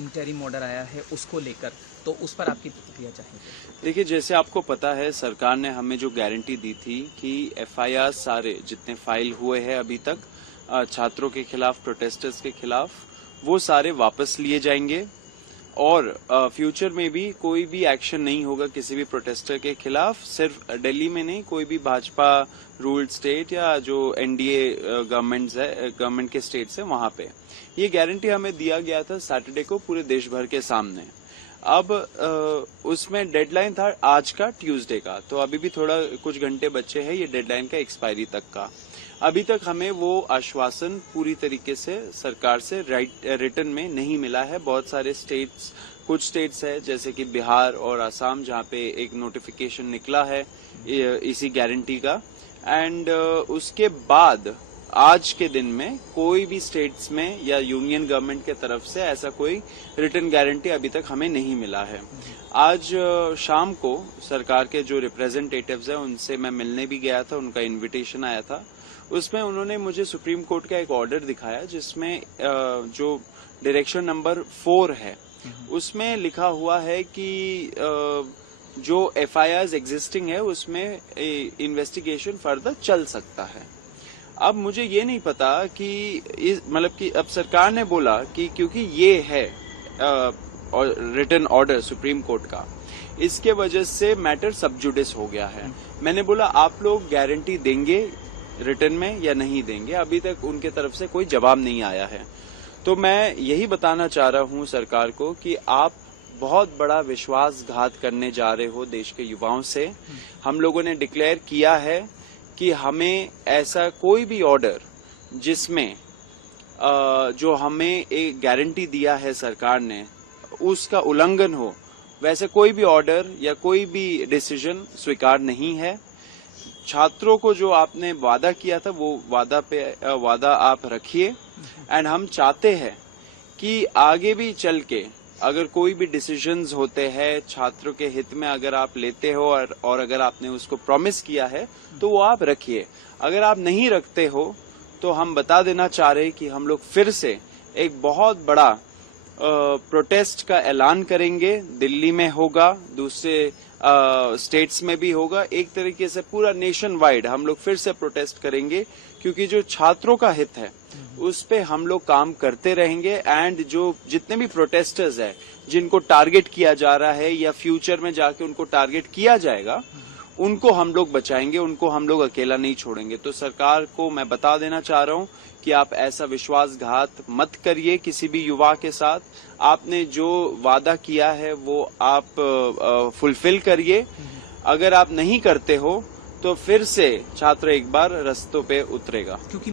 Interim order आया है उसको लेकर, तो उस पर आपकी प्रतिक्रिया चाहेंगे? देखिए, जैसे आपको पता है सरकार ने हमें जो गारंटी दी थी कि एफआईआर सारे जितने फाइल हुए हैं अभी तक छात्रों के खिलाफ, प्रोटेस्टर्स के खिलाफ, वो सारे वापस लिए जाएंगे और फ्यूचर में भी कोई भी एक्शन नहीं होगा किसी भी प्रोटेस्टर के खिलाफ। सिर्फ दिल्ली में नहीं, कोई भी भाजपा रूल्ड स्टेट या जो एनडीए गवर्नमेंट के स्टेट्स है वहां पे ये गारंटी हमें दिया गया था सैटरडे को पूरे देश भर के सामने। अब उसमें डेडलाइन था आज का, ट्यूसडे का, तो अभी भी थोड़ा कुछ घंटे बचे हैं ये डेडलाइन का एक्सपायरी तक का। अभी तक हमें वो आश्वासन पूरी तरीके से सरकार से रिटर्न में नहीं मिला है। बहुत सारे स्टेट्स, कुछ स्टेट्स है जैसे कि बिहार और असम जहां पे एक नोटिफिकेशन निकला है इसी गारंटी का, एंड उसके बाद आज के दिन में कोई भी स्टेट्स में या यूनियन गवर्नमेंट के तरफ से ऐसा कोई रिटर्न गारंटी अभी तक हमें नहीं मिला है। आज शाम को सरकार के जो रिप्रेजेंटेटिव्स हैं उनसे मैं मिलने भी गया था, उनका इनविटेशन आया था। उसमें उन्होंने मुझे सुप्रीम कोर्ट का एक ऑर्डर दिखाया जिसमें जो डायरेक्शन नंबर 4 है उसमें लिखा हुआ है कि जो एफआईआर एग्जिस्टिंग है उसमें इन्वेस्टिगेशन फर्दर चल सकता है। अब मुझे ये नहीं पता कि मतलब कि अब सरकार ने बोला कि क्योंकि ये है रिटन ऑर्डर सुप्रीम कोर्ट का, इसके वजह से मैटर सब जुडिस हो गया है। मैंने बोला आप लोग गारंटी देंगे रिटर्न में या नहीं देंगे? अभी तक उनके तरफ से कोई जवाब नहीं आया है। तो मैं यही बताना चाह रहा हूं सरकार को कि आप बहुत बड़ा विश्वासघात करने जा रहे हो देश के युवाओं से। हम लोगों ने डिक्लेयर किया है कि हमें ऐसा कोई भी ऑर्डर जिसमें जो हमें एक गारंटी दिया है सरकार ने उसका उल्लंघन हो, वैसे कोई भी ऑर्डर या कोई भी डिसीजन स्वीकार नहीं है। छात्रों को जो आपने वादा किया था वो वादा आप रखिए, एंड हम चाहते हैं कि आगे भी चल के अगर कोई भी डिसीजंस होते हैं छात्रों के हित में अगर आप लेते हो और अगर आपने उसको प्रॉमिस किया है तो वो आप रखिए। अगर आप नहीं रखते हो तो हम बता देना चाह रहे हैं कि हम लोग फिर से एक बहुत बड़ा प्रोटेस्ट का ऐलान करेंगे। दिल्ली में होगा, दूसरे स्टेट्स में भी होगा, एक तरीके से पूरा नेशन वाइड हम लोग फिर से प्रोटेस्ट करेंगे, क्योंकि जो छात्रों का हित है उस पे हम लोग काम करते रहेंगे। एंड जो जितने भी प्रोटेस्टर्स हैं जिनको टारगेट किया जा रहा है या फ्यूचर में जाके उनको टारगेट किया जाएगा, उनको हम लोग बचाएंगे, उनको हम लोग अकेला नहीं छोड़ेंगे। तो सरकार को मैं बता देना चाह रहा हूं कि आप ऐसा विश्वासघात मत करिए किसी भी युवा के साथ। आपने जो वादा किया है वो आप फुलफिल करिए। अगर आप नहीं करते हो तो फिर से छात्र एक बार रास्तों पे उतरेगा।